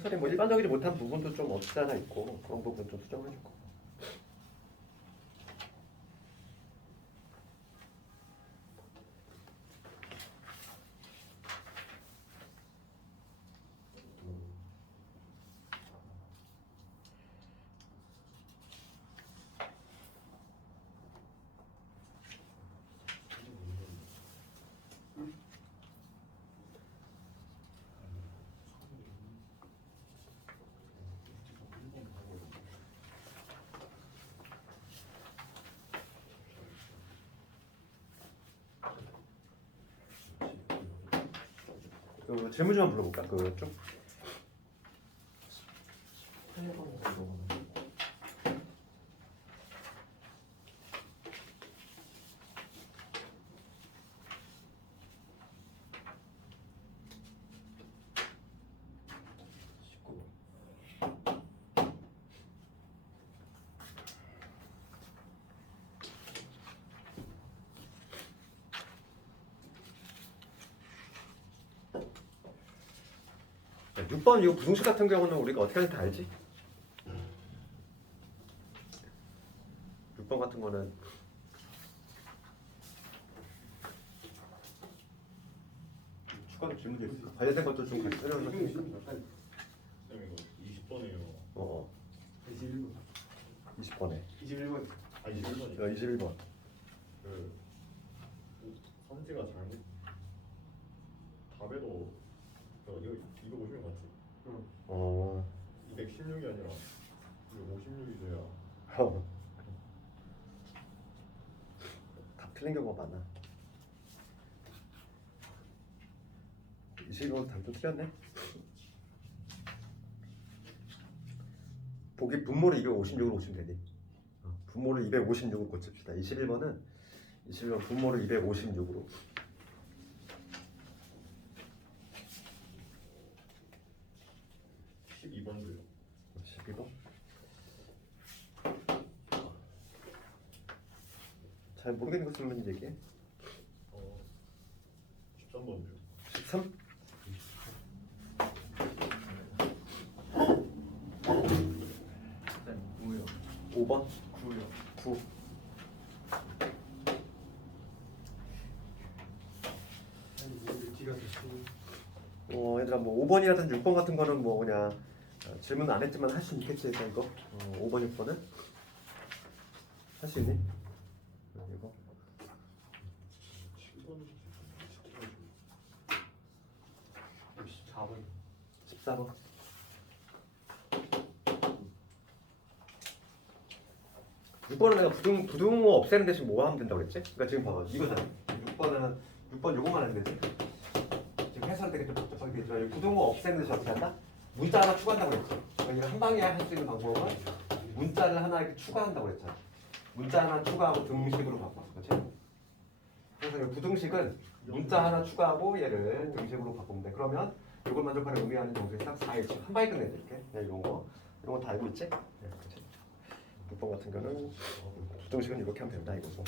해설이 뭐 일반적이지 못한 부분도 좀 없지 않아 있고 그런 부분 좀 수정해주고. 그 질문 좀 한번 물어볼까? 그 좀. 네, 6번 이 부등식 같은 경우는 우리가 어떻게 하는지 다 알지? 6번 같은 거는 추가로 질문도 있어. 관련된 것도 좀 같이 설명을 좀. 쌤 이거 20번이에요. 21번. 20번에. 21번. 아 21번이. 21번. 그 선지가 잘못 답에도 이거 256 맞지? 어. 216이 아니라 256이 돼야. 다 틀린 경우가 많아. 21번 답도 틀렸네. 보기 분모를 256으로 고치면 되니. 분모를 256으로 고칩시다. 21번은 분모를 256으로. 12번도요. 12번. 잘 모르겠는 거 쓰면 얘기해. 13번도요. 13? 쌤, 9요. 5번? 9요. 9. 뒤가 됐어. 얘들아 뭐 5번이라든지 6번 같은 거는 뭐 그냥 질문 안 했지만 할 수 있겠지 일단 이거 5번 6번은 할 수 있니? 이거 14번. 14번. (6번은) 내가 부등호 없애는 대신 뭐 하면 된다고 그랬지? 그러니까 지금 봐봐 이거잖아. 6번 요거만 하면 되지. 지금 해설이 되게 좀 복잡하게 되지만 부등호 없애는 대신 어떻게 한다? 문자 하나 추가한다고 그랬죠. 그러니까 한 방에 할 수 있는 방법은 문자를 하나 이렇게 추가한다고 그랬잖아. 문자 하나 추가하고 등식으로 바꿨어. 그렇지? 그래서 이 부등식은 문자 하나 추가하고 얘를 등식으로 바꾸면 돼. 그러면 이걸 만족하는 의미하는 정수의 딱 4일치 한 방에 끝내야 돼. 이렇게. 그냥 이런 거 다 알고 있지? 네, 그렇지. 6번 같은 경우는 부등식은 이렇게 하면 된다 이거고.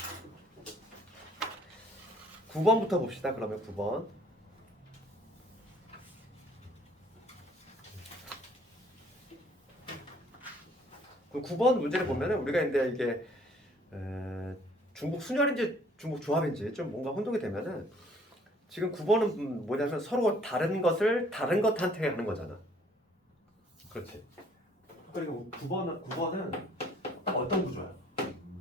9번부터 봅시다. 그러면 9번. 그 9번 문제를 보면은 우리가 이제 이게 중복 순열인지 중복 조합인지 좀 뭔가 혼동이 되면은 지금 9번은 뭐냐면 서로 다른 것을 다른 것한테 하는 거잖아. 그렇지. 그리고 9번은 딱 어떤 구조야?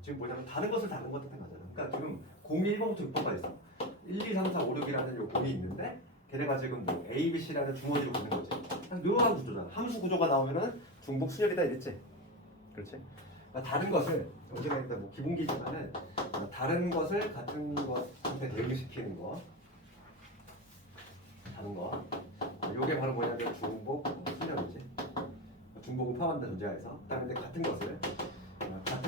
지금 뭐냐면 다른 것을 다른 것한테 하잖아. 그러니까 지금 0이 1번부터 6번까지 있어. 1, 2, 3, 4, 5, 6이라는 요 공이 있는데 걔네가 지금 뭐 A, B, C라는 주머니로 가는 거지. 이러한 구조잖아. 함수 구조가 나오면은 중복 순열이다 이랬지. 그렇지? 그러니까 다른 것을 언제가 일단 뭐 기본기지만은 다른 것을 같은 것한테 대응시키는 거, 다른 거. 요게 바로 뭐냐면 중복 순열이지. 중복은 포함한다 존재하에서. 그다음에 같은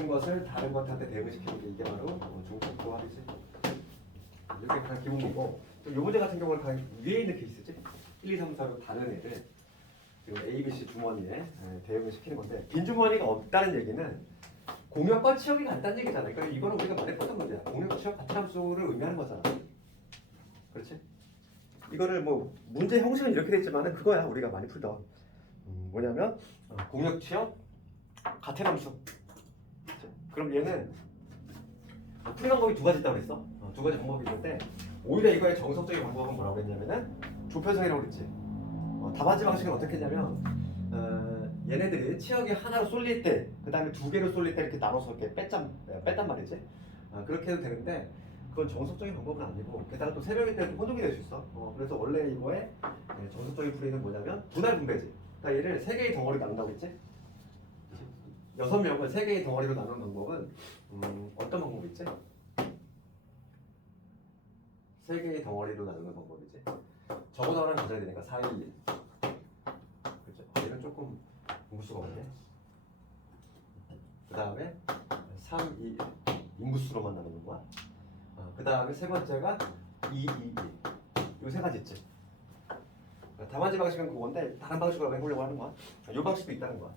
것을 다른 것한테 대응시키는 게 이게 바로 중복 조합이지. 이렇게 가장 기본이고. 또 요 문제 같은 경우는 가장 위에 있는 케이스지. 1, 2, 3, 4로 다른 애들. 그리고 A, B, C 주머니에 대응을 시키는 건데 빈 주머니가 없다는 얘기는 공역과 치역이 같다는 얘기잖아. 그러니까 이거는 우리가 말했었던 문제야. 공역과 치역 같은 함수를 의미하는 거잖아. 그렇지? 이거를 뭐 문제 형식은 이렇게 돼 있지만은 그거야 우리가 많이 풀던 뭐냐면 공역 취업 가채 함수. 그럼 얘는 풀이 방법이 두 가지 있다고 그랬어. 두 가지 방법이 있는데 오히려 이거의 정석적인 방법은 뭐라고 했냐면은 조편성이라고 그랬지. 답안지 방식은 어떻게 했냐면 얘네들이 치역이 하나로 쏠릴 때, 그 다음에 두 개로 쏠릴 때 이렇게 나눠서 이렇게 뺐단 말이지. 그렇게 해도 되는데 그건 정석적인 방법은 아니고, 게다가 또 새벽일 때도 혼동이 될 수 있어. 그래서 원래 이거의 정석적인 풀이는 뭐냐면 분할 분배지. 그러니까 얘를 세 개의 덩어리 나눈다고 했지. 6명을 세 개의 덩어리로 나누는 방법은 어떤 방법이 있지? 세 개의 덩어리로 나누는 방법이지. 적어도 하나는 가져야 되니까 4, 2, 1. 그렇죠? 얘는 조금 인구수가 없네. 그 다음에 3, 2, 1 인구수로만 나누는 거야. 그 다음에 세 번째가 2, 2, 1. 이 세 가지 있지. 답안지 방식은 그건데 다른 방식으로 해보려고 하는 거야. 이 방식도 있다는 거야.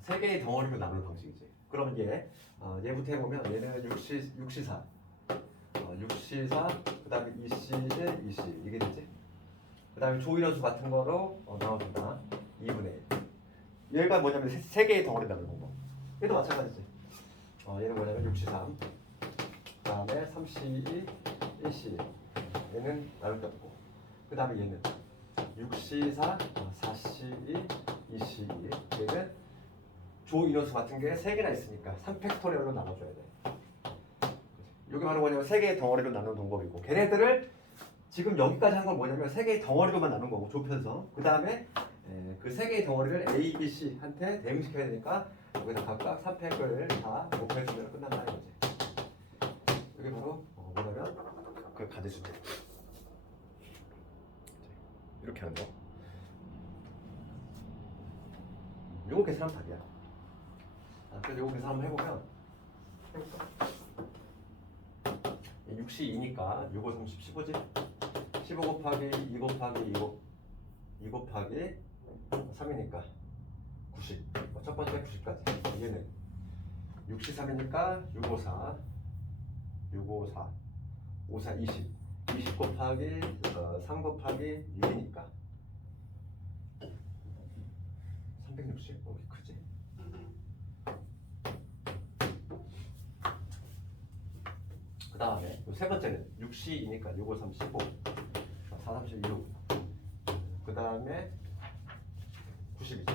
세 개의 덩어리로 나누는 방식이지. 그럼 얘부터 해보면 얘는 6C4, 6C4, 그 다음에 2C1, 2C1 이게 되지. 그 다음에 조인원수 같은 거로 나눠준다. 2분의 1. 얘가 뭐냐면 세 개의 덩어리 나누는 방법. 얘도 마찬가지지. 얘는 뭐냐면 6C3, 그 다음에 3C2, 1C1. 얘는 나눌 게 없고. 그 다음에 얘는 6C4, 4C2, 2C1. 얘는 조 인원수 같은 게 3개나 있으니까 3팩토리얼로 나눠줘야 돼. 이게 바로 뭐냐면 3개의 덩어리로 나누는 방법이고, 걔네들을 지금 여기까지 한 건 뭐냐면 3개의 덩어리로만 나눈 거고, 조편성. 그 다음에 그 3개의 덩어리를 A, B, C한테 대응시켜야 되니까 여기다 각각 3팩을 다 곱해주면 끝난다는 거지. 이게 바로 뭐냐면 그 가지수제. 이렇게 하는 거. 요거 계산하면 답이야. 그래서 요거 계산 한번 해보면 6C2니까 6, 5, 30, 15지? 15 곱하기 2 곱하기 2 곱하기 3이니까 90. 첫 번째 90까지. 얘는 6C3이니까 6, 5, 4, 6, 5, 4, 5, 4, 20. 20 곱하기 3 곱하기 6이니까 360. 여기 크지? 그 다음에 세 번째는 6C이니까 6, 5, 3, 15, 4, 3, 16. 그 다음에 90이죠.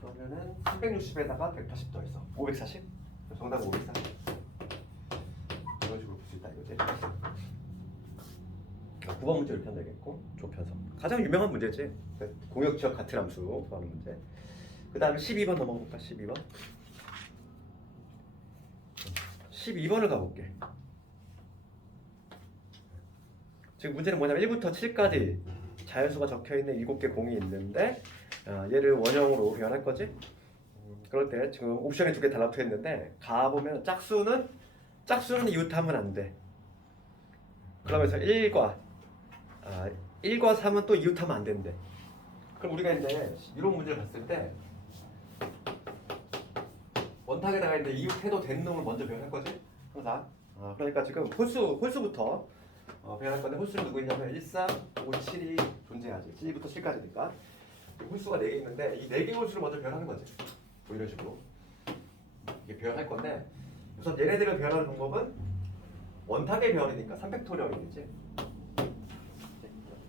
그러면은 360에다가 180 더해서 540? 정답은 540. 이런 식으로 볼 수 있다 이거지. 9번 문제 이렇게 하면 되겠고, 조편성. 가장 유명한 문제지. 공역지역 같은 함수 구하는 문제. 그 다음에 12번 넘어가 볼까? 12번. 12번을 가볼게. 지금 문제는 뭐냐면 1부터 7까지 자연수가 적혀있는 7개 공이 있는데 얘를 원형으로 표현할 거지? 그럴 때 지금 옵션이 2개 달라붙어 있는데 가보면 짝수는 이웃하면 안 돼. 그러면서 1과 3은 또 이웃하면 안 된대. 그럼 우리가 이제 이런 문제를 봤을 때 원탁에다가 이제 이웃해도 되는 놈을 먼저 배열할 거지? 항상. 그러니까 지금 홀수부터 배열할 건데, 홀수는 누구 있냐면 1, 3, 5, 7이 존재하지. 7부터 7까지니까 홀수가 4개 있는데 이 4개 홀수를 먼저 배열하는 거지. 뭐 이런 식으로 이게 배열할 건데, 우선 얘네들을 배열하는 방법은 원탁의 배열이니까 3팩토리얼이겠지.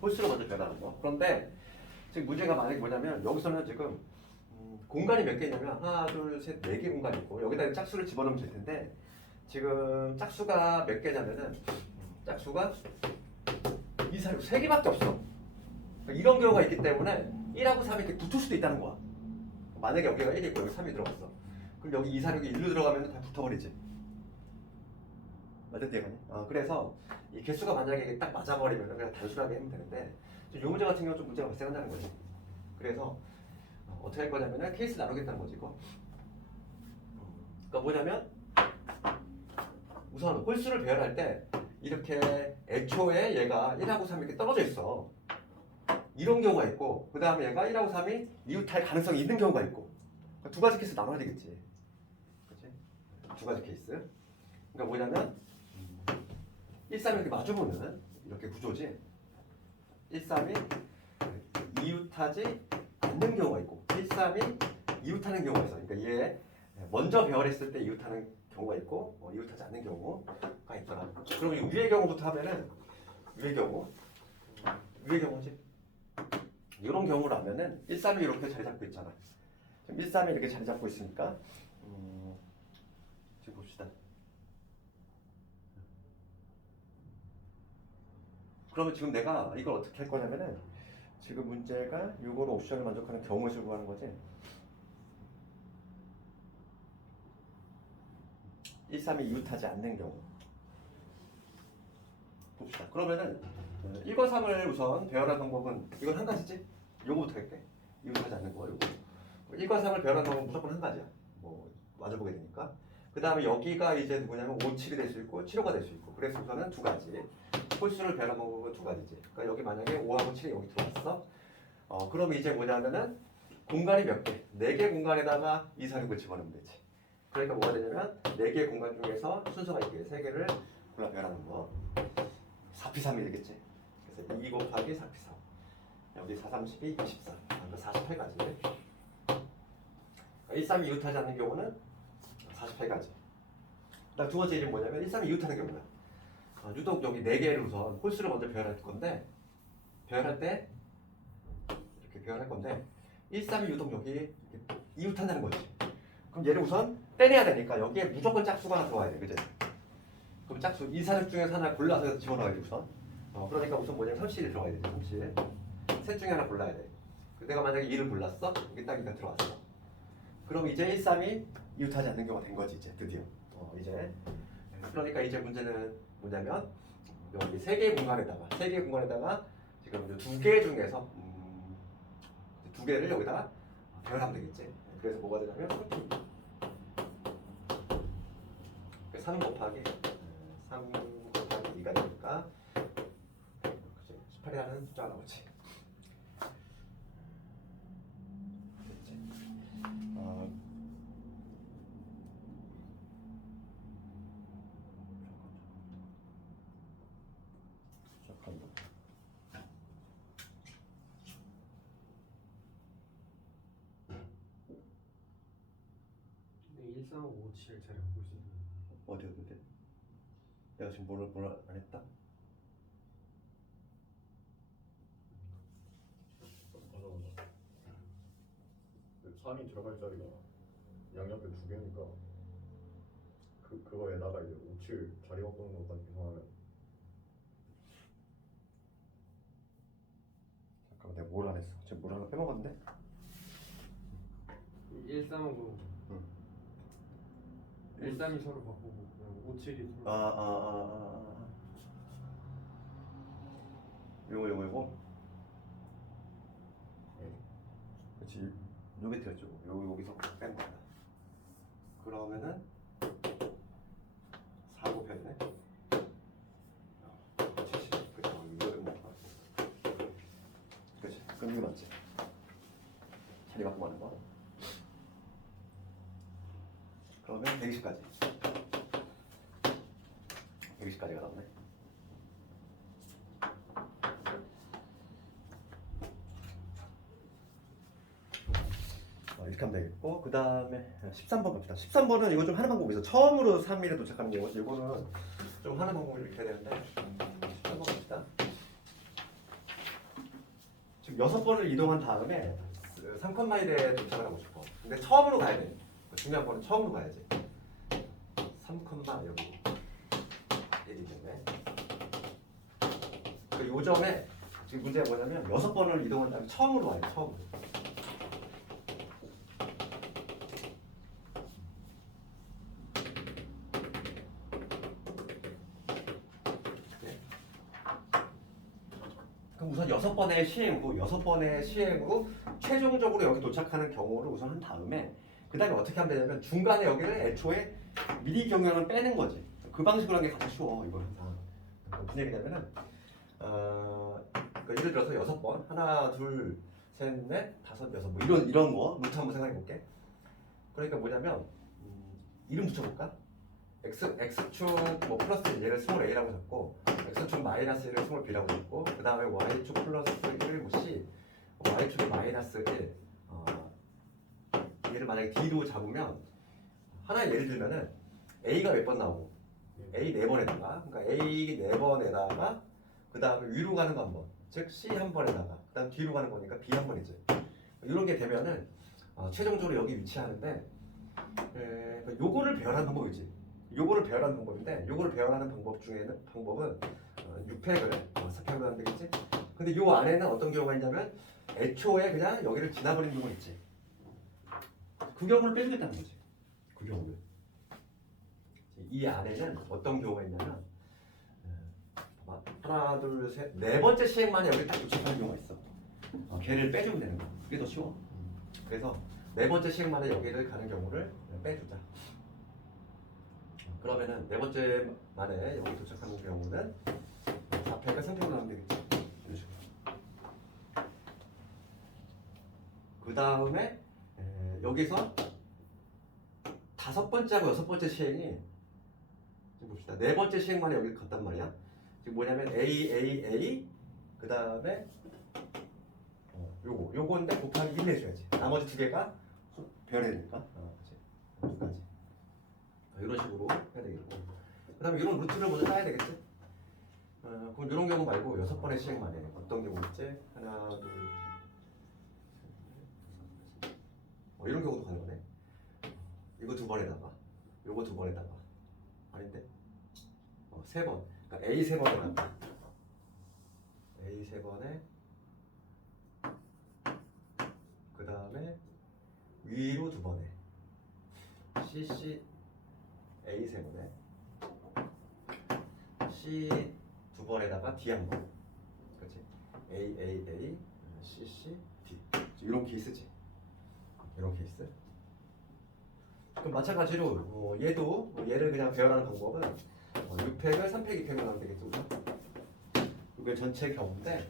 홀수를 먼저 배열하는 거. 그런데 지금 문제가 만약에 뭐냐면 여기서는 지금 공간이 몇 개 있냐면 하나, 둘, 셋, 4개 공간이 있고 여기다 짝수를 집어넣으면 될 텐데, 지금 짝수가 몇 개냐면은 짝수가 2, 4, 6, 3개밖에 없어. 그러니까 이런 경우가 있기 때문에 1하고 3이 이렇게 붙을 수도 있다는 거야. 만약에 여기가 1이 있고 여기 3이 들어갔어. 그럼 여기 2, 4, 6이 1로 들어가면 다 붙어버리지. 맞을 때가 아니? 그래서 이 개수가 만약에 딱 맞아버리면 그냥 단순하게 하면 되는데, 이 문제 같은 경우는 좀 문제가 발생한다는 거지. 그래서 어떻게 할 거냐면 케이스 나누겠다는 거지 이거. 그러니까 뭐냐면 우선 홀수를 배열할 때 이렇게 애초에 얘가 1하고 3이 이렇게 떨어져 있어. 이런 경우가 있고, 그 다음에 얘가 1하고 3이 이웃할 가능성이 있는 경우가 있고. 그러니까 두 가지 케이스 나눠야 되겠지. 그치? 두 가지 케이스. 그러니까 뭐냐면 1, 3이 이렇게 마주보는 이렇게 구조지. 1,3이 이웃하지 않는 경우가 있고 1,3이 이웃하는 경우가 있어. 그러니까 얘 먼저 배열했을 때 이웃하는 경우가 있고 이웃하지 않는 경우가 있더라. 그럼 이 위의 경우부터 하면은 위의 경우지. 이런 경우라면은 1,3이 이렇게 자리 잡고 있잖아. 지금 1,3이 이렇게 자리 잡고 있으니까 지금 봅시다. 그러면 지금 내가 이걸 어떻게 할 거냐면은 지금 문제가 요거로 옵션을 만족하는 경우의 수를 구하는 거지. 1,3이 이웃하지 않는 경우 봅시다. 그러면은 1과 3을 우선 배열한 방법은 이건 한 가지지? 요거부터 할게. 이웃하지 않는 거 요거. 1과 3을 배열한 방법은 무조건 한 가지야. 뭐 맞아보게 되니까. 그 다음에 여기가 이제 뭐냐면 5, 7이 될 수 있고 7호가 될 수 있고. 그래서 우선은 두 가지. 홀수를 배열한 방법은 두 가지지. 그러니까 여기 만약에 5하고 7이 여기 들어왔어. 그럼 이제 뭐냐면은 공간이 몇 개? 4개 공간에다가 2, 4, 6을 집어넣으면 되지. 그러니까 뭐가 되냐면 4개의 공간 중에서 순서가 있게 3개를 골라 배열하는 거. 4P3이 되겠지. 그래서 2 곱하기 4P3. 여기 4, 32, 24. 그러니까 48가지. 1, 3이 이웃하지 않는 경우는 48가지. 그다음 두 번째 일은 뭐냐면 1, 3이 이웃하는 경우야. 유독 여기 4개를 우선 홀수를 먼저 배열할 건데 배열할 때 이렇게 배열할 건데 1, 3이 유독 여기 이웃한다는 거지. 그럼 얘를 우선 떼내야 되니까 여기에 무조건 짝수가 하나 들어와야 돼. 그치? 그럼 짝수 2, 4, 6 중에서 하나 골라서 집어넣어야 돼 우선. 그러니까 우선 뭐냐면 37이 들어가야 돼. 37. 셋 중에 하나 골라야 돼. 내가 만약에 2를 골랐어? 여기 딱 2가 들어왔어. 그럼 이제 1, 3이 이웃하지 않는 경우가 된 거지 이제 드디어. 이제 그러니까 이제 문제는 뭐냐면 여기 3개의 공간에다가 지금 2개 중에서 2개를 여기다가 배열하면 되겠지. 그래서 뭐가 되냐면 3 곱하기 2가 되니까 18이라는 숫자가 나오지. 됐지. 잠깐만. 근데 1, 3, 5, 7 자리 갖고 있어. 어디? 내가 지금 뭘 안 했다? 맞아. 3이 들어갈 자리가 양옆에 2개니까 그거에다가 이제 5, 7 자리 바꾸는 것까지 계산하면 잠깐만 내가 뭘 안 했어? 지금 뭘 하나 빼먹었는데? 1, 3하고 응. 1, 3이 서로 바꾸고 5, 7이 서로 요거 네. 그렇지. 요 밑에였죠. 여기서 뺀 거야. 그러면은 4 곱해야 되네. 70. 그쵸. 이거를 못 봐. 그치. 그럼 이거 맞지? 자리 바꾸고 하는 거. 그러면 120까지. 120까지가 나오네. 이렇게 하면 되겠고, 그 다음에 13번 갑시다. 13번은 이거 좀 하는 방법이 있어. 처음으로 3일에 도착하는 경우지. 이거는 좀 하는 방법이 이렇게 해야 되는데 13번 갑시다. 지금 6번을 이동한 다음에 3컴마일에 도착을 하고 싶어. 근데 처음으로 가야 돼. 중요한 거는 처음으로 가야지. 3컴마 여기 1이 되네. 그 요점에 지금 문제가 뭐냐면 6번을 이동한 다음에 처음으로 와야 돼. 처음으로. 그럼 우선 6번의 시행으로 최종적으로 여기 도착하는 경우를 우선 한 다음에 그 다음에 어떻게 하면 되냐면 중간에 여기를 애초에 미리 경향을 빼는 거지. 그 방식으로 하는 게 가장 쉬워. 이건 항상. 무슨 얘기냐면은 그러니까 예를 들어서 6번 하나 둘 셋 넷 다섯 여섯 뭐 이런 거 루트 한번 생각해 볼게. 그러니까 뭐냐면 이름 붙여볼까? x축 뭐 플러스 얘를 스몰 a라고 잡고 x축 마이너스 1을 스몰 b라고 잡고 그 다음에 y축 플러스 1을 무시 y축이 마이너스 1 얘를 만약에 d로 잡으면 하나 예를 들면은 a가 몇 번 나오고 a 4번에다가 그러니까 a 4번에다가 그 다음에 위로 가는 거 한 번, 즉 c 한 번에다가 그 다음 뒤로 가는 거니까 b 한 번이지. 이런 게 되면은 최종적으로 여기 위치하는데 요거를 배열하는 방법이지. 요거를 배열하는 방법인데 요거를 배열하는 방법 중에는 방법은 6팩을 스펙으로 하면 되겠지. 근데 요 안에는 어떤 경우가 있냐면 애초에 그냥 여기를 지나버리는 경우가 있지. 그 경우를 빼주겠다는 거지. 그 경우를. 이 안에는 어떤 경우가 있냐면 하나 둘 셋 네 번째 시행만에 여기 딱 도착하는 경우가 있어. 걔를 빼주면 되는 거야. 그게 더 쉬워. 그래서 네 번째 시행만에 여기를 가는 경우를 빼주자. 그러면은 네 번째 만에 여기 도착하는 경우는 4팩을 3팩으로 하면 되겠지. 이런 식으로. 그 다음에 여기서 다섯 번째하고 여섯 번째 시행이 지금 봅시다. 네 번째 시행만에 여기 갔단 말이야. 지금 뭐냐면 A 그 다음에 요건데 곱하기 1 내줘야지. 나머지 두 개가 배열해야 되니까. 그치. 두 가지. 이런 식으로 해야 되겠고. 그 다음에 이런 루트를 먼저 짜야 되겠지. 그럼 이런 경우 말고 6번의 시행만에 어떤 경우 있지? 하나, 둘, 셋, 이런 경우도 가는 거네. 이거 2번에다가, 요거 2번에다가. 아닌데? 3번. 그러니까 A 3번에다가, A 3번에, 그 다음에 위로 2번에, CC A 3번에, C 2번에다가 D 한 번. 그렇지? A, C, D. 이런 케이스지. 이런 케이스. 그럼 마찬가지로 얘를 그냥 배열하는 방법은 6팩을 3팩, 2팩으로 하면 되겠죠. 이게 전체 경우인데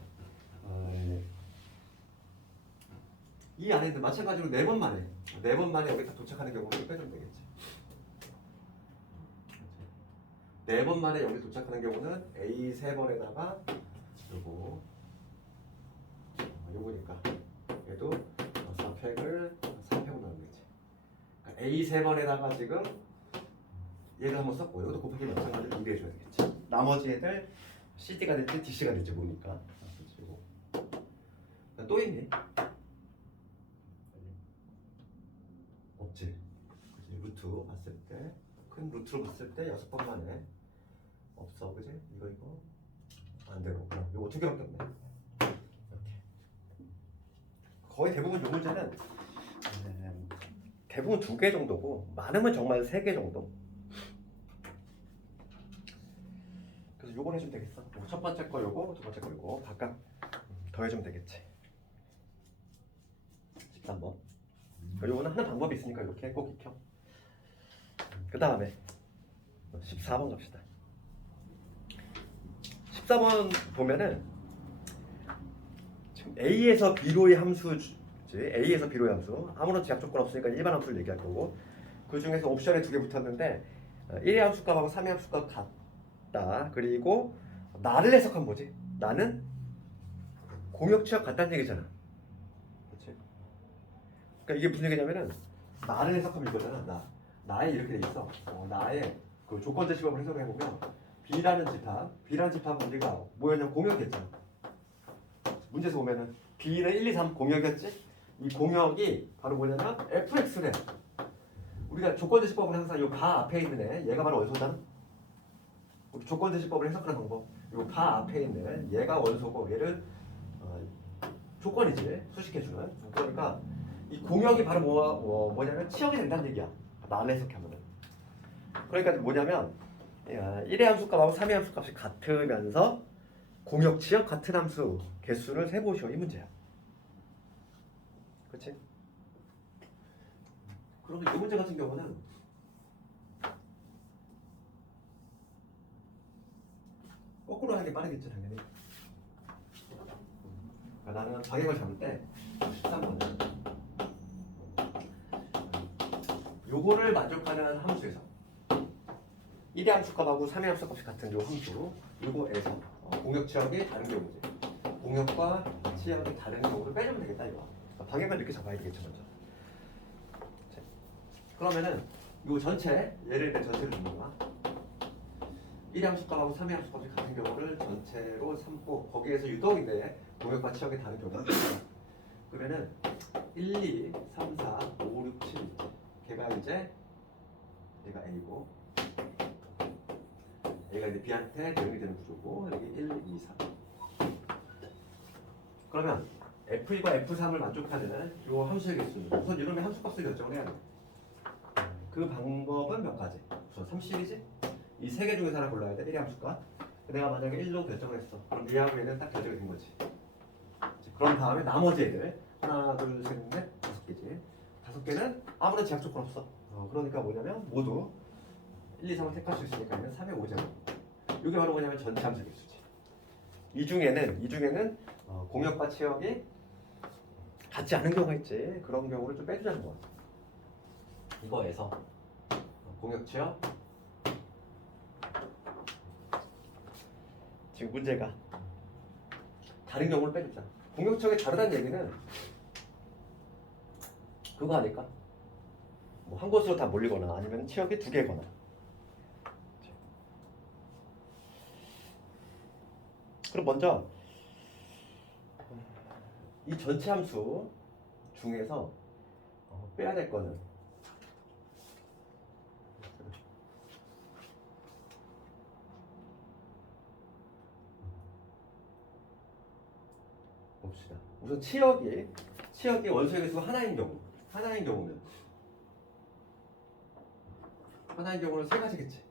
이 안에는 마찬가지로 4번 만에 여기 딱 도착하는 경우를 빼주면 되겠지. 4번 만에 여기 도착하는 경우는 A 3번에다가 요거니까 얘도 4팩을 3팩으로 나오면 되지. 그러니까 A 3번에다가 지금 얘를 한번 썼고 이것도 곱하기 마찬가지로 2 해줘야 되겠지. 나머지 애들 CD가 될지 DC가 될지 모르니까. 그리고 또 있니? 없지. 그치? 루트 봤을 때 큰 루트로 봤을 때 6번 만에 없어, 그지? 이거 안 되고 요거 2개밖에 없네. 이렇게 거의 대부분 요 문제는 대부분 2개 정도고 많으면 정말 3개 정도. 그래서 요걸 해주면 되겠어. 첫 번째 거 요거, 두 번째 거 요거 각각 더해주면 되겠지. 13번. 요거는 하는 방법이 있으니까 이렇게 꼭 익혀. 그 다음에 14번 갑시다. 14번 보면은 지금 A에서 B로의 함수지. A에서 B로의 함수. 아무런 제약 조건 없으니까 일반 함수를 얘기할 거고, 그 중에서 옵션에 2개 붙었는데 1의 함수값하고 3의 함수값 같다. 그리고 나를 해석한 뭐지? 나는 공역 취업 같다는 얘기잖아. 그렇지? 그러니까 이게 무슨 얘기냐면은 나를 해석하면 이거잖아. 나에 이렇게 돼 있어. 나의 그 조건제 시법을 해석해 보면 B라는 집합은 우리가 뭐였냐, 공역이었잖아. 문제에서 보면은 B는 1, 2, 3 공역이었지. 이 공역이 바로 뭐냐면 fx래. 우리가 조건제 시법은 항상 이 바 앞에 있는 애, 얘가 바로 원소잖아. 우리 조건제 시법을 해석하는 방법. 이 바 앞에 있는 얘가 원소고 얘를 조건이지, 수식해주는. 그러니까 이 공역이 바로 뭐냐면 치역이 된다는 얘기야. 나를 해석하면은. 그러니까 뭐냐면 1의 함수값하고 3의 함수값이 같으면서 공역 치역 같은 함수 개수를 세보시오. 이 문제야. 그렇지? 그런데 이 문제 같은 경우는 거꾸로 하는 게 빠르겠지, 당연히. 그러니까 나는 방향을 잡을 때 13번은 요거를 만족하는 함수에서 1의 함수값하고 3의 함수값이 같은 요 함수 이거에서 공역 치역이 다른 경우지. 공역과 치역이 다른 경우를 빼주면 되겠다 이거. 방향을 이렇게 잡아야 되겠죠 먼저. 자, 그러면은 요 전체 얘를 일단 전체로 주는 거야. 1의 함수값하고 3의 함수값이 같은 경우를 전체로 삼고 거기에서 유독인데 공역과 치역이 다른 경우는 그러면은 1, 2, 3, 4, 5, 6, 7 있지. 걔가 이제 얘가 A고 A가 이제 B한테 대응이 되는 구조고 여기 1, 2, 3 그러면 F2과 F3을 만족하는 요 함수의 개수는 우선 이놈의 함수값을 결정을 해야 돼. 그 방법은 몇 가지? 우선 3C이지? 이 세 개 중에서 하나 골라야 돼. 1의 함수값. 내가 만약에 1로 결정을 했어. 그럼 얘하고 얘는 딱 결정이 된 거지. 그런 다음에 나머지 애들 하나, 둘, 셋, 넷, 5개지. 5개는 아무런 제약 조건 없어. 그러니까 뭐냐면 모두 1, 2, 3을 택할 수 있으니까 얘는 3의 5제곱. 이게 바로 뭐냐면 전체 함수 개수지. 이 중에는 공역과 치역이 같지 않은 경우가 있지. 그런 경우를 좀 빼주자는 거야. 이거에서 공역 치역 지금 문제가 다른 경우를 빼줬잖아. 공역 치역이 다르다는 얘기는 그거 아닐까? 뭐 한 곳으로 다 몰리거나 아니면 치역이 두 개거나. 그럼 먼저 이 전체 함수 중에서 빼야 될 거는 봅시다. 우선 치역이 원소의 개수가 하나인 경우는 세 가지겠지.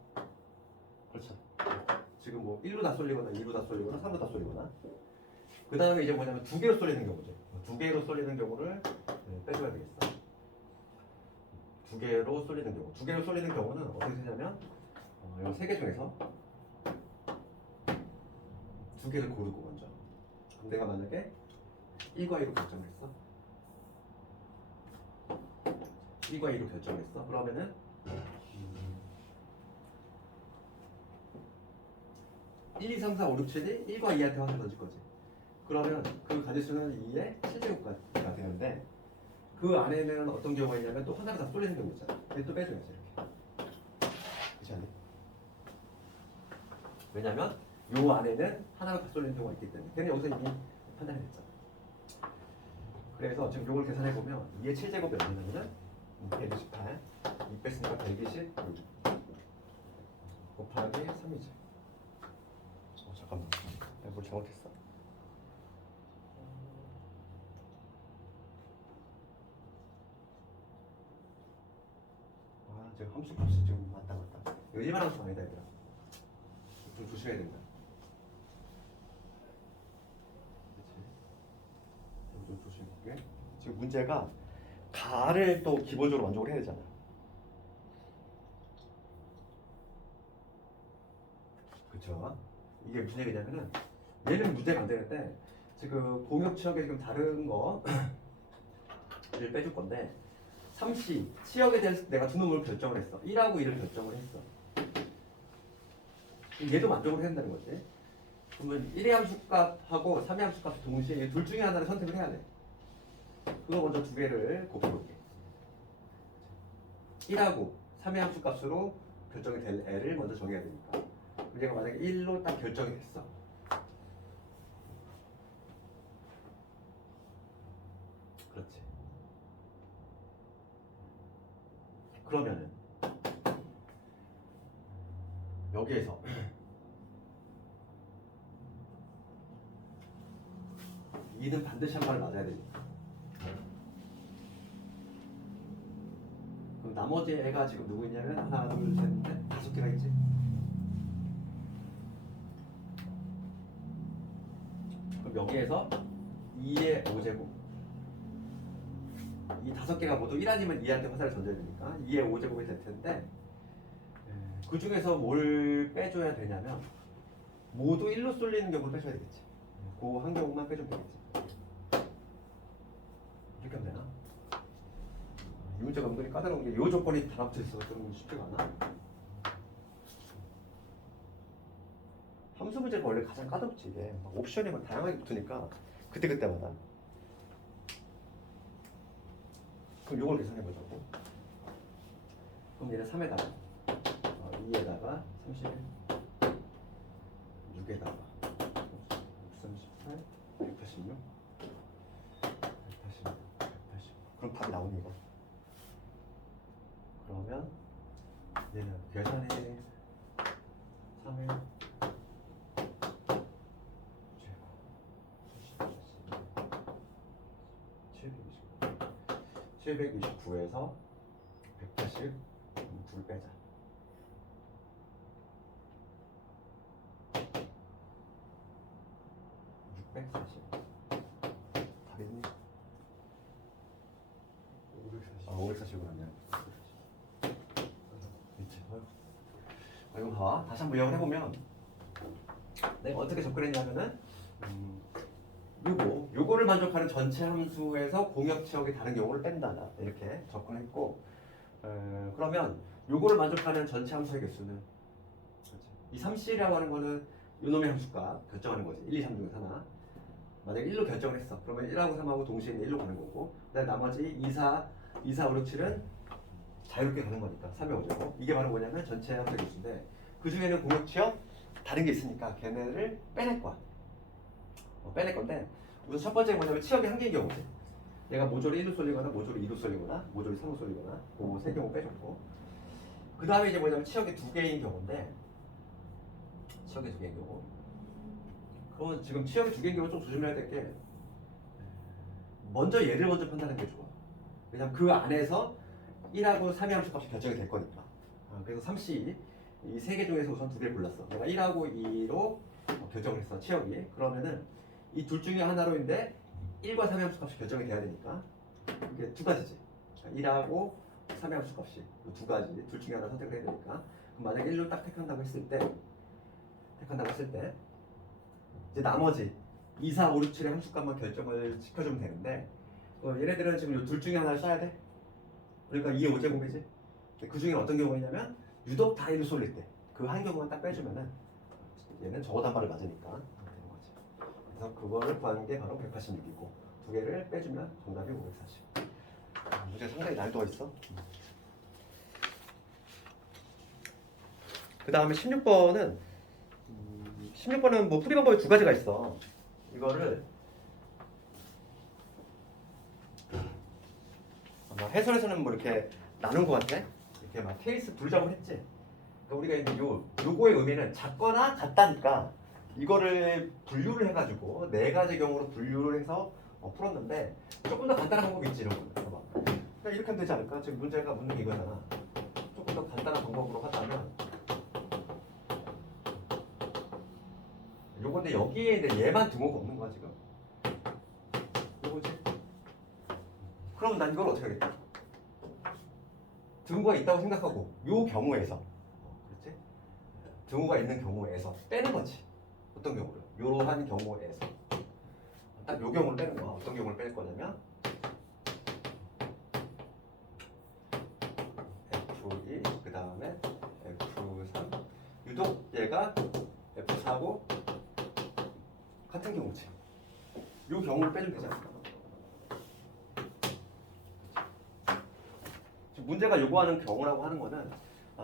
그렇죠. 지금 뭐 1로 다 쏠리거나 2로 다 쏠리거나 3로 다 쏠리거나 그 다음에 이제 뭐냐면 두 개로 쏠리는 경우죠. 두 개로 쏠리는 경우를 빼줘야 되겠어. 두 개로 쏠리는 경우는 어떻게 되냐면 이 세 개 중에서 두 개를 고르고 먼저. 그럼 내가 만약에 1과 2로 결정했어. 1과 2로 결정했어. 그러면은 1, 2, 3, 4, 5, 6, 7이 1과 2한테 화살 던질 거지. 그러면 그 가지수는 2의 7제곱가 되는데 그 안에는 어떤 경우가 있냐면 또 하나가 다 쏠리는 경우 있잖아. 근데 또 빼줘야지 이렇게. 그렇지 않니? 왜냐면 요 안에는 하나가 다 쏠리는 경우가 있기 때문에 걔는 여기서 이미 판단이 됐잖아. 그래서 지금 요걸 계산해 보면 2의 7제곱이 얼마냐면은 128, 2 뺐으니까 126 곱하기 3이지. 잠깐만, 내가 뭘 잘못했어? 지금 함수값이 지금 왔다 갔다. 이거 일반 함수 아니다 얘들아. 좀 조심해야 된다. 그렇지? 좀 조심할게. 지금 문제가 가를 또 기본적으로 만족을 해야 되잖아. 그쵸? 이게 무슨 얘기냐면은 얘는 문제가 안 되는데 지금 공역 치역에 지금 다른 거를 빼줄 건데 3C 치역에 대해서 내가 두 놈을 결정을 했어. 1하고 2를 결정을 했어. 얘도 만족을 해야 된다는 거지. 그러면 1의 함수값하고 3의 함수값 동시에 둘 중에 하나를 선택을 해야 돼. 그거 먼저 두 개를 곱해볼게. 1하고 3의 함수값으로 결정이 될 애를 먼저 정해야 되니까. 얘가 만약에 1로 딱 결정이 됐어. 그렇지. 그러면은 여기에서 이는 반드시 한 발을 맞아야 되니까. 그럼 나머지 애가 지금 누구 있냐면 하나, 둘, 셋, 넷, 5개가 있지. 그럼 여기에서 2의 5제곱 이 5개가 모두 1 아니면 2한테 화살을 던져야 되니까 2의 5제곱이 될 텐데 그 중에서 뭘 빼줘야 되냐면 모두 1로 쏠리는 경우를 빼줘야 되겠지. 그 한 경우만 빼주면 되겠지. 이렇게 하면 되나? 이 문제가 은근히 까다로운 게 이 조건이 다 합쳐 있어서 좀 쉽지가 않아. 함수 문제가 원래 가장 까다롭지 이게. 막 옵션이 막 다양하게 붙으니까 그때그때마다. 그럼 요걸 계산해 보자고. 그럼 얘는 3에다가 2에다가 31 6에다가 138 186 180 180 그럼 답이 나오니 이거. 그러면 얘는 계산해 3일 729에서 180 9를 빼자. 640 답이 있니? 540. 540으로 하면 그치. 이거 봐봐. 다시 한번 요약을 해보면 내가 어떻게 접근했냐면은 요거를 만족하는 전체 함수에서 공역 지역이 다른 경우를 뺀다 이렇게 접근했고 그러면 요거를 만족하는 전체 함수의 개수는 이 3C라고 하는 거는 요놈의 함수값 결정하는 거지. 1, 2, 3 중에서 하나. 만약에 1로 결정을 했어. 그러면 1하고 3하고 동시에 1로 가는 거고 그다음에 나머지 2, 4, 5, 6, 7은 자유롭게 가는 거니까 3이 5고 이게 바로 뭐냐면 전체 함수의 개수인데 그 중에는 공역 지역 다른 게 있으니까 걔네를 빼낼 거야. 빼낼 건데 우선 첫 번째 뭐냐면 치역이 한 개의 경우지. 얘가 모조리 1로 쏠리거나 모조리 2로 쏠리거나 모조리 3로 쏠리거나 그 세 경우 빼줬고 그 다음에 이제 뭐냐면 치역이 두 개인 경우인데 치역이 두 개인 경우 그러면 지금 치역이 두 개인 경우 좀 조심해야 될 게 먼저 얘를 먼저 판단하는 게 좋아. 왜냐면 그 안에서 1하고 3의 함수값이 결정이 될 거니까. 그래서 3C 이 세 개 중에서 우선 두 개를 골랐어. 내가 1하고 2로 결정을 했어. 치역이. 그러면은 이 둘 중에 하나로인데 1과 3의 함수값이 결정이 돼야 되니까 이게 두 가지지. 1하고 3의 함수값이 두 가지 둘 중에 하나 선택을 해야 되니까 그럼 만약에 1로 딱 택한다고 했을 때 이제 나머지 2, 4, 5, 6, 7의 함수값만 결정을 시켜주면 되는데 얘네들은 지금 이 둘 중에 하나를 써야 돼. 그러니까 2의 5제곱이지. 그 중에 어떤 경우이냐면 유독 다 1로 쏠릴 때 그 한 경우만 딱 빼주면은 얘는 적어 단발을 맞으니까 되는 거지. 그래서 그거를 구하는 게 바로 186이고 두 개를 빼주면 정답이 540. 문제 상당히 난이도가 있어. 그 다음에 16번은 뭐 풀이 방법이 두 가지가 있어. 이거를 아마 해설에서는 뭐 이렇게 나눈 것 같아. 이렇게 막 케이스 분류작업을 했지. 그러니까 우리가 이제 요거의 의미는 작거나 같다니까 이거를 분류를 해가지고 네 가지 경우로 분류를 해서 풀었는데 조금 더 간단한 방법이 있지 이런 거. 봐봐. 그러니까 이렇게 하면 되지 않을까? 지금 문제가 묻는 게 이거잖아. 조금 더 간단한 방법으로 하자면 요건데 여기에 이제 얘만 등호가 없는 거야 지금. 요거지. 그럼 난 이걸 어떻게 하겠다? 등호가 있다고 생각하고 요 경우에서 그렇지? 등호가 있는 경우에서 빼는 거지. 어떤 경우를? 요러한 경우에서 딱 요 경우를 빼는 거야. 어떤 경우를 뺄 거냐면 F2 그 다음에 F3 유독 얘가 F4고 같은 경우지. 요 경우를 빼주면 되지 않을까? 지금 문제가 요구하는 경우라고 하는 거는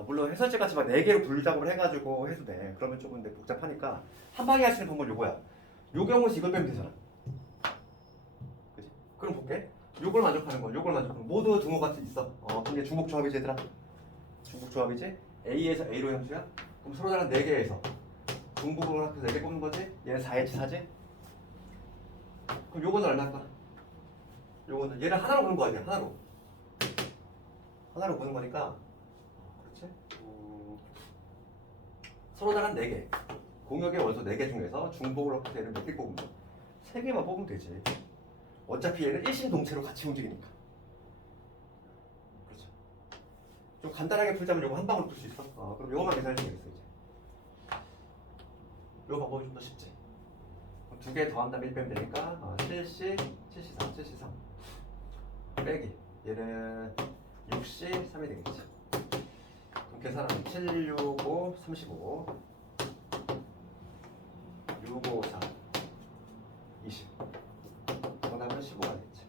물론 해설지 같이 막 4개로 분류작업을 해가지고 해도 돼. 그러면 조금 복잡하니까 한 방에 할 수 있는 방법은 요거야. 요 경우에서 이걸 빼면 되잖아. 그치? 그럼 볼게. 요걸 만족하는 거, 요걸 만족하는 거. 모두 등호가 있어. 근데 중복 조합이지 얘들아. 중복 조합이지? A에서 A로 함수야? 그럼 서로 다른 4개에서 중복으로 합해서 4개 꼽는 거지? 얘는 4H 4지? 그럼 요거는 얼마일까? 요거는 얘를 하나로 보는 거 아니야? 하나로 보는 거니까 그렇지? 서로 다른 4개 공역의 원소 4개 중에서 중복을 합해서 얘를 몇 개 뽑으면 3개만 뽑으면 되지. 어차피 얘는 일심동체로 같이 움직이니까. 그렇죠. 좀 간단하게 풀자면 요거 한 방으로 풀 수 있어. 그럼 요거만 계산해 주면 되겠어 이제. 요 방법이 좀 더 쉽지. 2개 더한 다음에 1 빼면 되니까 7C, 7C3, 7C3 빼기 얘는 6C, 3이 되겠지. 그럼 계산하면 7, 6, 5, 35 654 20 정답은 15가 되겠지.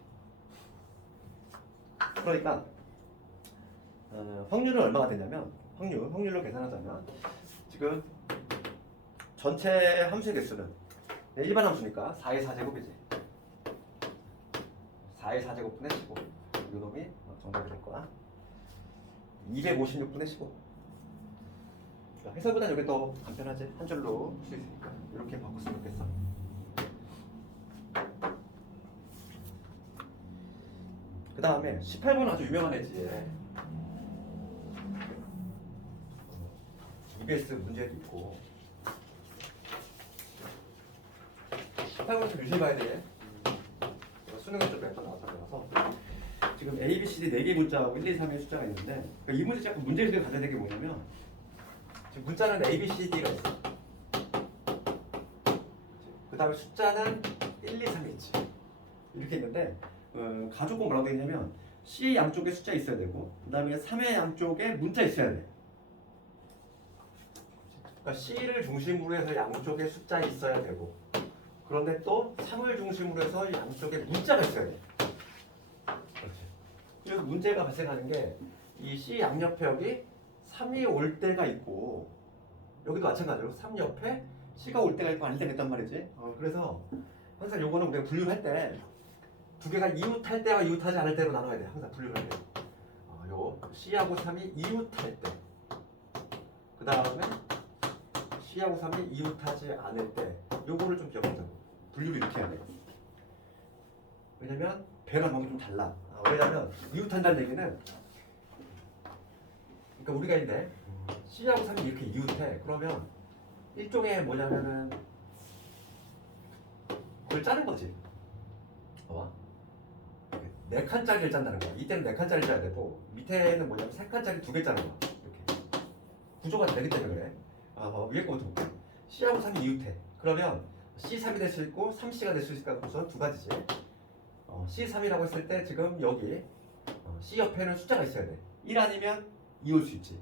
그러니까 확률은 얼마가 되냐면 확률로 계산하자면 지금 전체 함수의 개수는 일반 함수니까 4의 4제곱이지. 4의 4제곱분의 15 이놈이 정답이 될 거야. 256분의 15. 해설보다 여기 더 간편하지. 한 줄로 풀 수 있으니까 이렇게 바꿨으면 좋겠어. 그 다음에 18번은 아주 유명한 애지. EBS 문제도 있고. 18번은 좀 유심히 봐야 돼. 수능은 좀 몇 번 나와서 지금 A, B, C, D 4개 문자하고 1, 2, 3의 숫자가 있는데 그러니까 이 문제 자꾸 문제를 가져야 되는 게 뭐냐면 지금 문자는 A, B, C, D가 있어. 그 다음에 숫자는 1, 2, 3이 있지. 이렇게 있는데 가족은 뭐라고 되어 있냐면 C 양쪽에 숫자 있어야 되고 그 다음에 3의 양쪽에 문자 있어야 돼. 그러니까 C를 중심으로 해서 양쪽에 숫자 있어야 되고 그런데 또 3을 중심으로 해서 양쪽에 문자가 있어야 돼. 그렇지. 그래서 문제가 발생하는 게 이 C 양옆에 여기 3이 올 때가 있고 여기도 마찬가지로 3 옆에 C가 올 때가 있고 아닐 때가 있단 말이지. 그래서 항상 요거는 우리가 분류를 할 때 두 개가 이웃할 때와 이웃하지 않을 때로 나눠야 돼. 항상 분류를 할 때. 요 C하고 3이 이웃할 때. 그 다음에 C하고 3이 이웃하지 않을 때. 요거를 좀 기억하자고. 분류를 이렇게 해야 돼. 왜냐면 배열한 방법이 좀 달라. 왜냐면 이웃한다는 얘기는 그러니까 우리가 있는데 C하고 3이 이렇게 이웃해. 그러면 일종의 뭐냐면은 그걸 짜는 거지. 봐봐. 4칸짜리를 짠다는 거야. 이때는 4칸짜리를 짜야 되고 밑에는 뭐냐면 3칸짜리 2개 짜는 거야. 이렇게 구조가 다르기 때문에 그래. 봐봐. 위에 거부터 볼게. C하고 3이 이웃해. 그러면 C3이 될 수 있고 3C가 될 수 있을까? 우선 두 가지지. C3이라고 했을 때 지금 여기 C 옆에는 숫자가 있어야 돼. 1 아니면 2 올 수 있지.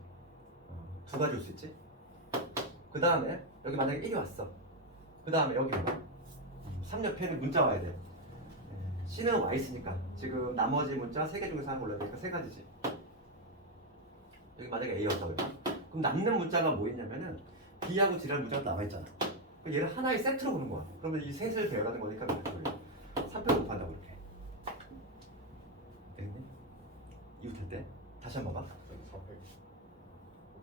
두 가지 올 수 있지. 그 다음에 여기 만약에 1이 왔어. 그 다음에 여기 3 옆에는 문자 와야 돼. C는 와 있으니까 지금 나머지 문자 3개 중에서 하나 골라야 되니까 3가지지. 여기 만약에 A였다고 해봐. 그럼 남는 문자가 뭐 있냐면은 B하고 D라는 문자가 남아있잖아. 그럼 얘를 하나의 세트로 보는 거야. 그러면 이 셋을 배열하는 거니까 3패를 곱한다고 이렇게. 되겠니? 이웃할 때 다시 한번 봐봐.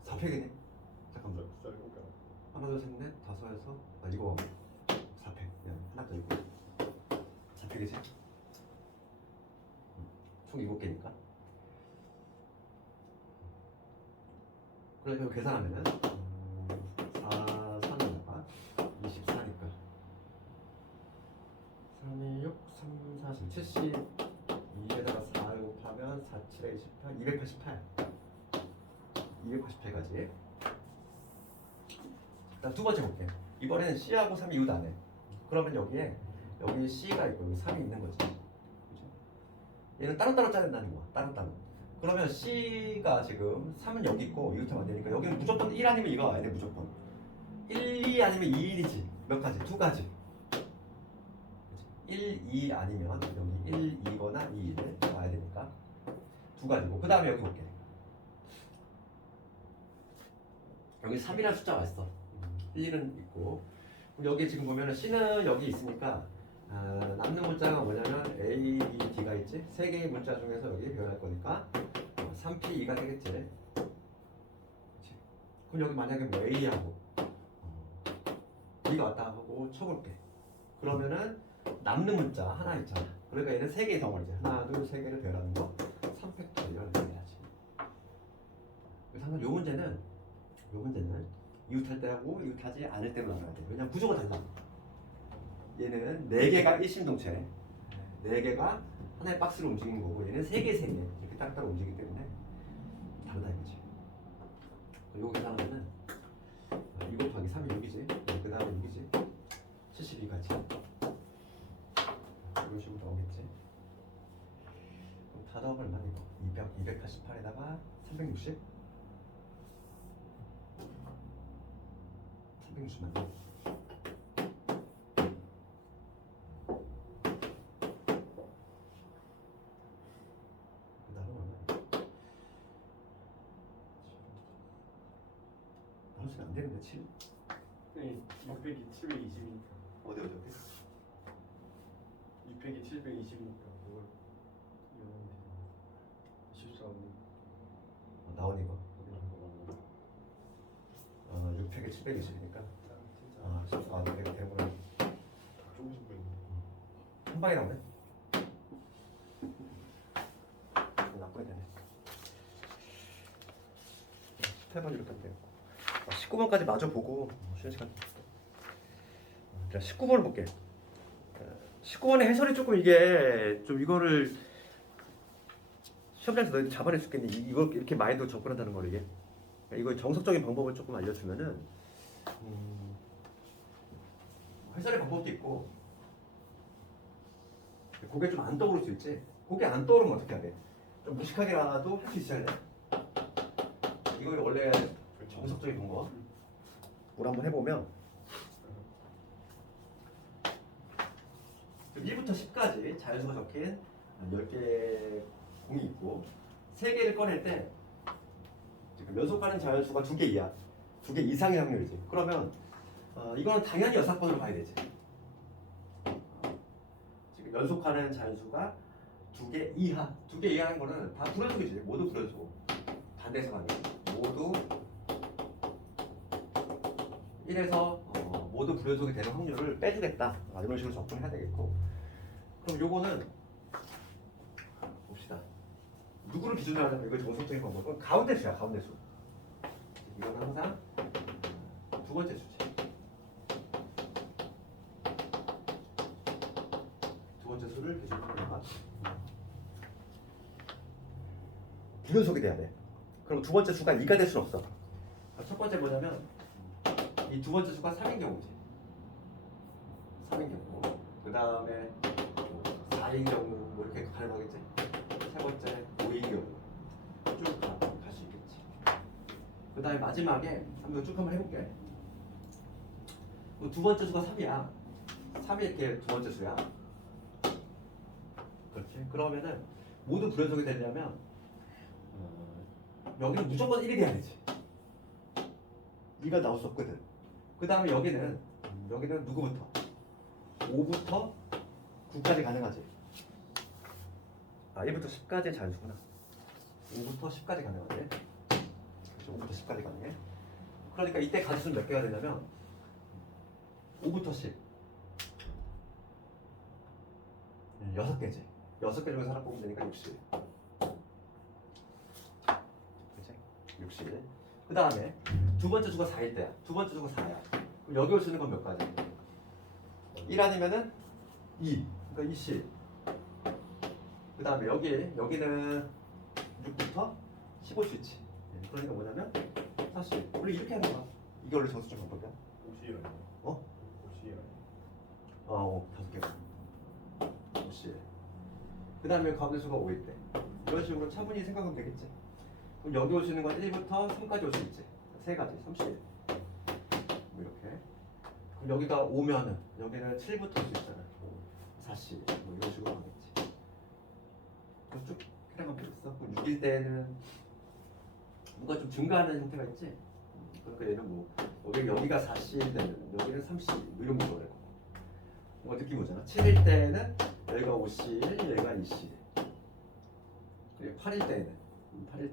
4팩 4팩이네. 잠깐만. 숫자 7개 하나 둘 셋 넷 다섯에서 이거 4팩 그냥 하나 더 있고 4팩이지? 총 7개니까. 그래서 계산하면은 4, 4나가 24니까 3, 6, 3, 40, 70 2에다가 4 곱하면 4, 7에 28, 288 288까지. 두 번째 볼게. 이번에는 C하고 3이 이웃 안 해. 그러면 여기 C가 있고 여기 3이 있는 거지. 그죠? 얘는 따로따로 짜야 된다는 거야. 따로따로. 그러면 C가 지금 3은 여기 있고 이웃하면 안 되니까 여기는 무조건 1 아니면 2가 와야 돼. 무조건 1, 2 아니면 2, 1이지. 몇 가지? 두 가지. 1, 2 아니면 여기 1, 2거나 2, 1을 와야 되니까 두 가지고. 그 다음에 여기 볼게. 여기 3이라는 숫자가 있어. 1은 있고. 여기 지금 보면은 C는 여기 있으니까 남는 문자가 뭐냐면 A, B, D가 있지. 세 개의 문자 중에서 여기 배열할 거니까 3P, 2가 되겠지. 그치? 그럼 여기 만약에 뭐 A하고 B가 왔다 하고 쳐볼게. 그러면은 남는 문자 하나 있잖아. 그러니까 얘는 세 개의 덩어리지. 하나, 둘, 세 개를 배열하는 거 3팩토리얼 해야지. 그래서 요 문제는 이웃할 때하고 이웃하지 않을 때로 나눠야 돼. 왜냐면 구조가 달라. 얘는 4개가 일심동체, 4개가 하나의 박스로 움직이는 거고 얘는 3개 이렇게 따로따로 움직이기 때문에 다르다 이거지. 요거 계산하면은 2 곱하기 3이 6이지. 그 다음에 6이지. 72까지 이런 식으로 나오겠지. 그럼 다 더하면 얼마나 이거? 288에다가 360? 360 맞네. 나눠주면 안 되는데 7? 네, 600이 720이니까 어디 600이 720이니까 그걸 이용하면 돼요. 14는 나온 이거 6팩에 720이니까 내가 대본을 조금씩 빼는 한 방에 나오네. 나쁘게 되네. 18번 이렇게 하면 되고 19번까지 마저 보고 쉬는 시간. 자 19번을 볼게. 19번의 해설이 조금 이게 좀 이거를 시험장에서 너희들 잡아낼 수 있겠니? 이걸 이렇게 마인드로 접근한다는 걸 이게. 이거 정석적인 방법을 조금 알려주면은 해설의 방법도 있고 그게 좀 안 떠오를 수 있지. 그게 안 떠오르면 어떻게 하게? 좀 무식하게라도 할 수 있어야 돼. 이거 원래 정석적인 방법. 우리 한번 해보면 1부터 10까지 자연수가 적힌 10개의 공이 있고 3개를 꺼낼 때 지금 연속하는 자연수가 2개 이하, 2개 이상의 확률이지. 그러면 이거는 당연히 여사건으로 봐야 되지. 지금 연속하는 자연수가 2개 이하, 2개 이하인 거는 다 불연속이지. 모두 불연속. 반대해서 가는 거지. 모두 1에서 모두 불연속이 되는 확률을 빼주겠다. 이런 식으로 접근해야 되겠고. 그럼 요거는 봅시다. 누구를 기준으로 하냐면 이거 정석적인 방법은 가운데 수야. 가운데 수. 이건 항상 두 번째 수지. 두 번째 수를 기준으로 하면 불연속이 돼야 돼. 그럼 두 번째 수가 2가 될 수는 없어. 첫 번째 뭐냐면 이 두 번째 수가 3인 경우지. 3인 경우. 그 다음에 4인 경우 뭐 이렇게 가능하겠지. 세 번째 5인 경우 쭉 갈 수 있겠지. 그 다음에 마지막에 쭉 한번 해볼게. 두 번째 수가 3이야. 3이 이렇게 두 번째 수야. 그렇지. 그러면은 모두 불연속이 되려면 여기는 무조건 1이 돼야 되지. 2가 나올 수 없거든. 그 다음에 여기는 누구부터? 5부터 9까지 가능하지. 1부터 10까지 자연수구나. 5부터 10까지 가능하지. 5부터 10까지 가능해. 그러니까 이때 가지수는 몇 개가 되냐면 5부터 10 6개지. 6개 중에 하나 뽑으면 되니까 60. 그치? 60. 그 다음에 두 번째 수가 4일 때야. 두 번째 수가 4야. 그럼 여기 올 수 있는 건 몇 가지? 1 아니면은 2. 그러니까 20. 그 다음에 여기는 6부터 15 수 있지. 그러니까 뭐냐면 40. 원래 이렇게 하는 거야. 이게 원래 정수적 방법이야. 50일 아니야? 어? 50일 아니야? 5개가. 50. 그 다음에 가운데 수가 5일 때. 이런 식으로 차분히 생각하면 되겠지. 그럼 여기 올 수 있는 건 1부터 3까지 올 수 있지. 세 가지, 30. 뭐 이렇게. 그럼 여기가 5면은 여기는 7부터 올 수 있잖아. 40. 뭐 이런 식으로 하겠지. 그럼 쭉 해나가면 되겠어. 그럼 6일 때는 뭔가 좀 증가하는 형태가 있지. 그러니까 얘는 뭐 여기가 40 되면 여기는 30 뭐 이런 거로 될 거고. 뭔가 느낌 오잖아. 7일 때는 여기가 50, 여기가 20. 그리고 8일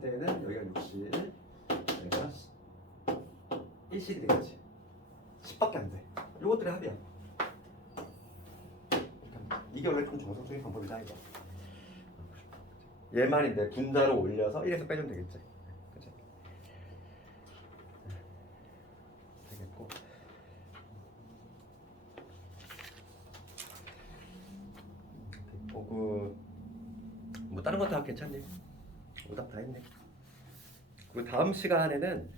때는 여기가 60, 여기가 1실이 되겠지. 10밖에 안 돼. 요것들이 합이야. 이게 원래 좀 정석적인 방법이다 이거. 얘만인데 분자로 올려서 1에서 빼주면 되겠지. 그치? 되겠고. 뭐 다른 거 다 괜찮니? 오답 다 했네. 그리고 다음 시간에는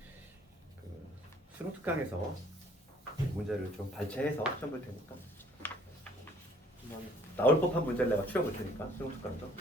수능 특강에서 문제를 좀 발췌해서 시험 볼 테니까 나올 법한 문제를 내가 추려 볼 테니까 수능 특강에서